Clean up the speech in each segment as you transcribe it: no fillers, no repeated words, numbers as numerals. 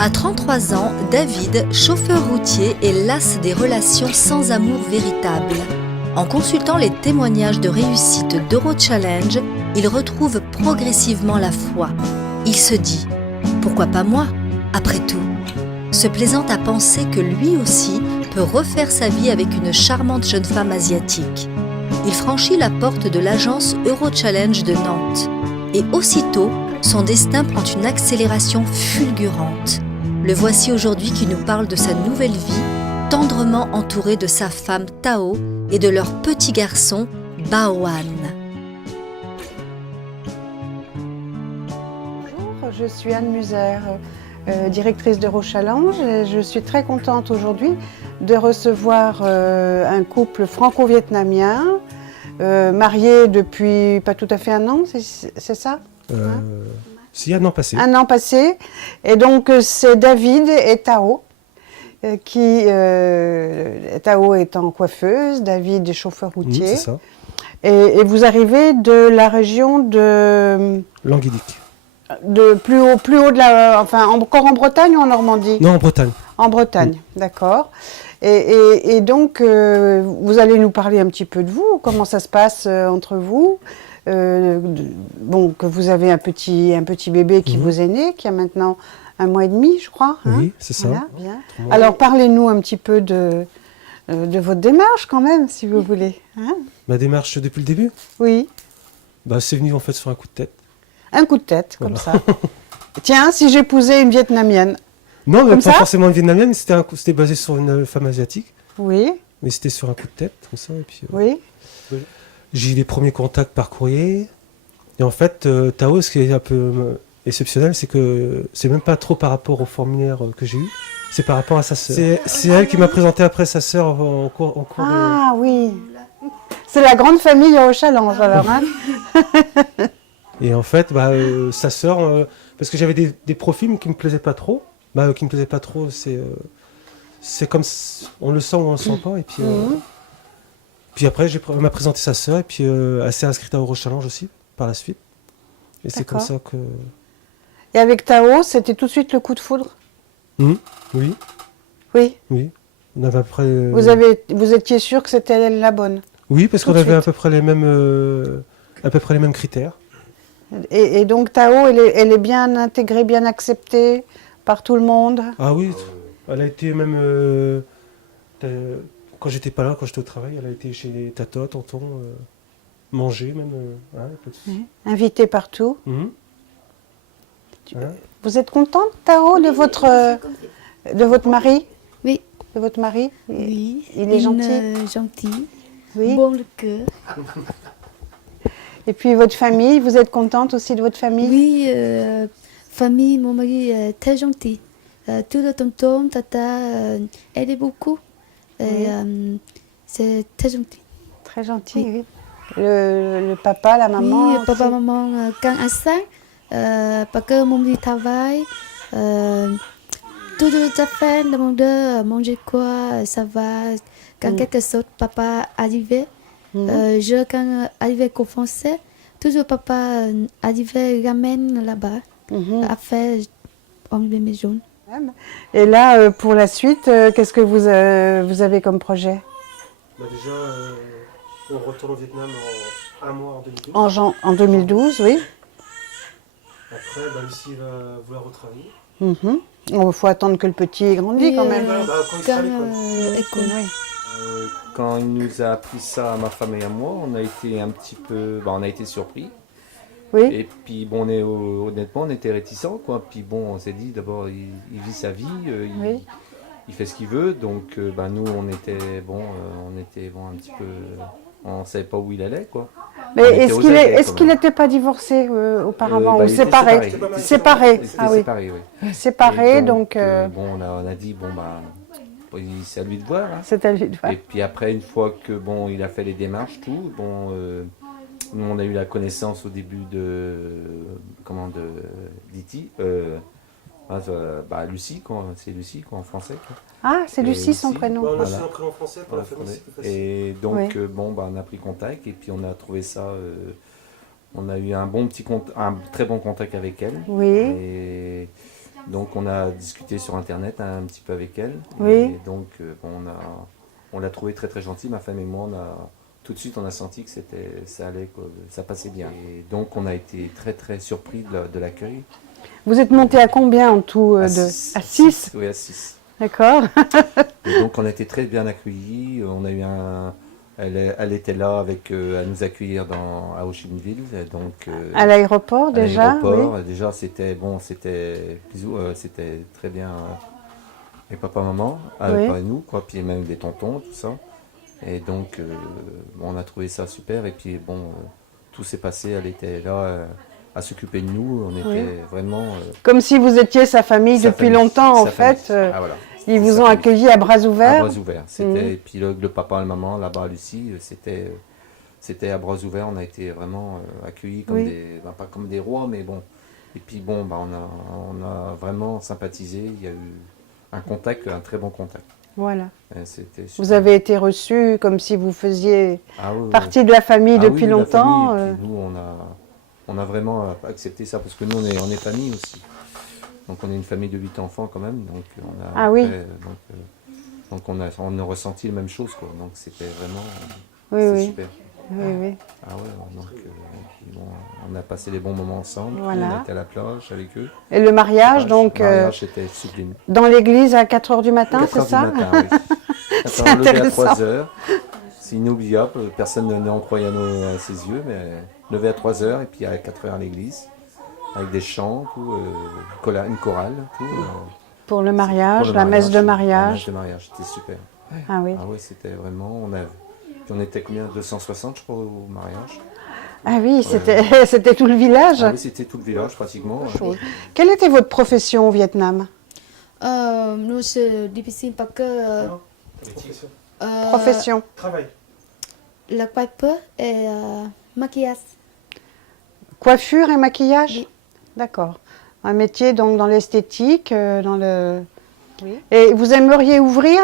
À 33 ans, David, chauffeur routier, est las des relations sans amour véritable. En consultant les témoignages de réussite d'Eurochallenge, il retrouve progressivement la foi. Il se dit « Pourquoi pas moi, après tout ?» Se plaisant à penser que lui aussi peut refaire sa vie avec une charmante jeune femme asiatique. Il franchit la porte de l'agence Eurochallenge de Nantes. Et aussitôt, son destin prend une accélération fulgurante. Le voici aujourd'hui qui nous parle de sa nouvelle vie, tendrement entouré de sa femme Tao et de leur petit garçon Baoan. Bonjour, je suis Anne Muser, directrice d'Eurochallenge, et je suis très contente aujourd'hui de recevoir un couple franco-vietnamien, marié depuis pas tout à fait un an, c'est ça? Si, un an passé. Un an passé. Et donc, c'est David et Tao. Tao étant coiffeuse, David est chauffeur routier. C'est ça. Et vous arrivez de la région de... Languédic. De plus haut de la... Enfin, encore en Bretagne ou en Normandie? Non, en Bretagne. En Bretagne, d'accord. Et donc, vous allez nous parler un petit peu de vous, comment ça se passe entre vous. Bon, que vous avez un petit bébé qui vous est né, qui a maintenant 1 mois et demi, je crois. Hein? Oui, c'est ça. Voilà, bien. Alors, parlez-nous un petit peu de votre démarche quand même, si vous voulez. Hein? Ma démarche depuis le début, Oui. c'est venu en fait sur un coup de tête. Un coup de tête, comme Voilà. ça. Tiens, si j'épousais une Vietnamienne. Non, mais Comme pas ça forcément une vietnamienne, c'était basé sur une femme asiatique. Oui, Mais c'était sur un coup de tête, comme ça. Et puis, oui. j'ai eu les premiers contacts par courrier. Et en fait, Tao, ce qui est un peu exceptionnel, c'est que c'est même pas trop par rapport au formulaire que j'ai eu, c'est par rapport à sa sœur. C'est elle qui m'a présenté après sa sœur en cours de... Ah oui. C'est la grande famille Eurochallenge, alors. Hein? Et en fait, sa sœur, parce que j'avais des profils qui me plaisaient pas trop. Qui me plaisaient pas trop, c'est comme on le sent ou on le sent pas. Et puis, puis après, elle m'a présenté sa sœur et puis elle s'est inscrite à Eurochallenge aussi par la suite. Et c'est comme ça que. Et avec Tao, c'était tout de suite le coup de foudre? Oui, Oui. oui. On avait à peu près. Vous étiez sûr que c'était elle la bonne? Oui, parce Tout qu'on de avait à suite. peu près les mêmes critères. Et donc Tao, elle est bien intégrée, bien acceptée par tout le monde? Ah oui, elle a été même quand j'étais pas là, quand j'étais au travail, elle a été chez Tata, tonton, manger même. Pas de souci. Invitée partout. Mhm. Voilà. Vous êtes contente, Tao, de votre mari? Oui. De votre mari? Oui. Il est gentil? Gentil. Oui. Bon le cœur. Et puis votre famille, vous êtes contente aussi de votre famille? Oui, famille, mon mari est très gentil. Tout le tonton, tata, aide beaucoup. Et c'est très gentil. Très gentil, oui. Le papa, la maman? Oui, papa, aussi. maman, quand à ça, parce que mon mari travaille, tout les affaires demandent manger quoi, ça va. Quand quelque chose, papa arrivait, je quand arrivais qu'au français, toujours papa arrivait ramène là-bas, affaire en maison. Et là, pour la suite, qu'est-ce que vous avez comme projet? Déjà, on retourne au Vietnam en 1 mois en 2012. En 2012, oui. Après, Lucie va vouloir retravailler. Il faut attendre que le petit grandisse Oui, quand même. Quand il sera à l'école. École. Oui. Quand il nous a appris ça à ma femme et à moi, on a été un petit peu, on a été surpris. Oui. Et puis bon, honnêtement, on était réticents, quoi. Puis bon, on s'est dit d'abord, il vit sa vie, Oui. il fait ce qu'il veut. Donc, nous, on était un petit peu, on savait pas où il allait, quoi. Mais On était aux aguets, est-ce quand qu'il même. n'était pas divorcé auparavant ou Il était séparé? Séparé. Il Ah était oui. séparé, oui. Séparé, Et donc. on a dit c'est à lui de voir. Hein. C'est à lui de voir. Et puis après, une fois que il a fait les démarches, tout, nous on a eu la connaissance au début de d'Iti, Lucie, c'est Lucie quoi, en français. Quoi. Ah, c'est Et Lucie son Lucie. prénom. On a Voilà. aussi un prénom français pour la famille, c'est plus facile. Et donc Oui. on a pris contact et puis on a trouvé ça. On a eu un très bon contact avec elle. Oui. Et Donc on a discuté sur internet un petit peu avec elle. Oui. Et donc bon, on l'a trouvée très très gentille, ma femme et moi. Tout de suite on a senti que ça allait, quoi, ça passait bien. Et donc on a été très très surpris de l'accueil. Vous êtes monté à combien en tout À À 6 6. Oui, à 6. D'accord. Et donc on a été très bien accueillis. On a eu elle était là à nous accueillir à Ho Chi Minh Ville. Donc, À l'aéroport déjà. à l'aéroport, Oui. déjà c'était bisous, c'était très bien avec papa, maman, Oui. pas nous, quoi, puis même des tontons, tout ça. Et donc on a trouvé ça super. Et puis bon, tout s'est passé. Elle était là à s'occuper de nous. On était vraiment Comme si vous étiez sa famille sa depuis famille, longtemps en sa fait. famille. Ah, voilà. Ils vous Sa ont famille. accueillis à bras À ouverts. bras ouverts. Et puis le papa et la maman là-bas à Lucie, c'était à bras ouverts. On a été vraiment accueillis comme pas comme des rois, mais bon. Et puis bon, on a vraiment sympathisé. Il y a eu un très bon contact. Voilà. Et c'était super. Vous avez été reçus comme si vous faisiez Oui, partie de la famille Ah depuis oui, la longtemps. famille. Et puis nous, on a vraiment accepté ça parce que nous, on est famille aussi. Donc on est une famille de 8 enfants quand même. Donc on a ressenti la même chose, quoi. Donc c'était vraiment Oui. super. Oui. Ah ouais, donc puis bon, on a passé des bons moments ensemble. Voilà. On était à la plage avec eux. Et le mariage, donc, Le mariage était sublime. dans l'église à 4 h du matin, 4 c'est heures ça du matin, oui. C'est Attends, levé à intéressant. 3 heures. C'est inoubliable. Personne n'en croyait à ses yeux, mais levé à 3 heures et puis à 4 heures à l'église. Avec des chants, tout, une chorale, tout. Pour le mariage, Pour le la messe de La mariage. messe de mariage, c'était super. Ah oui. Ah oui, c'était vraiment. Puis on était combien 260, je crois, au mariage. Ah oui, c'était tout le village. Ah oui, c'était tout le village pratiquement. Quelle était votre profession au Vietnam? Nous, c'est difficile parce que Profession. Travail. la coiffeur et maquillage. Coiffure et maquillage. Oui. D'accord. Un métier donc dans l'esthétique, dans le. Oui. Et vous aimeriez ouvrir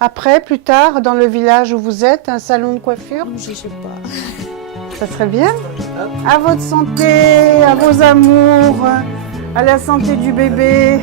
après, plus tard, dans le village où vous êtes, un salon de coiffure? Je ne sais pas. Ça serait bien. À votre santé, à vos amours, à la santé du bébé.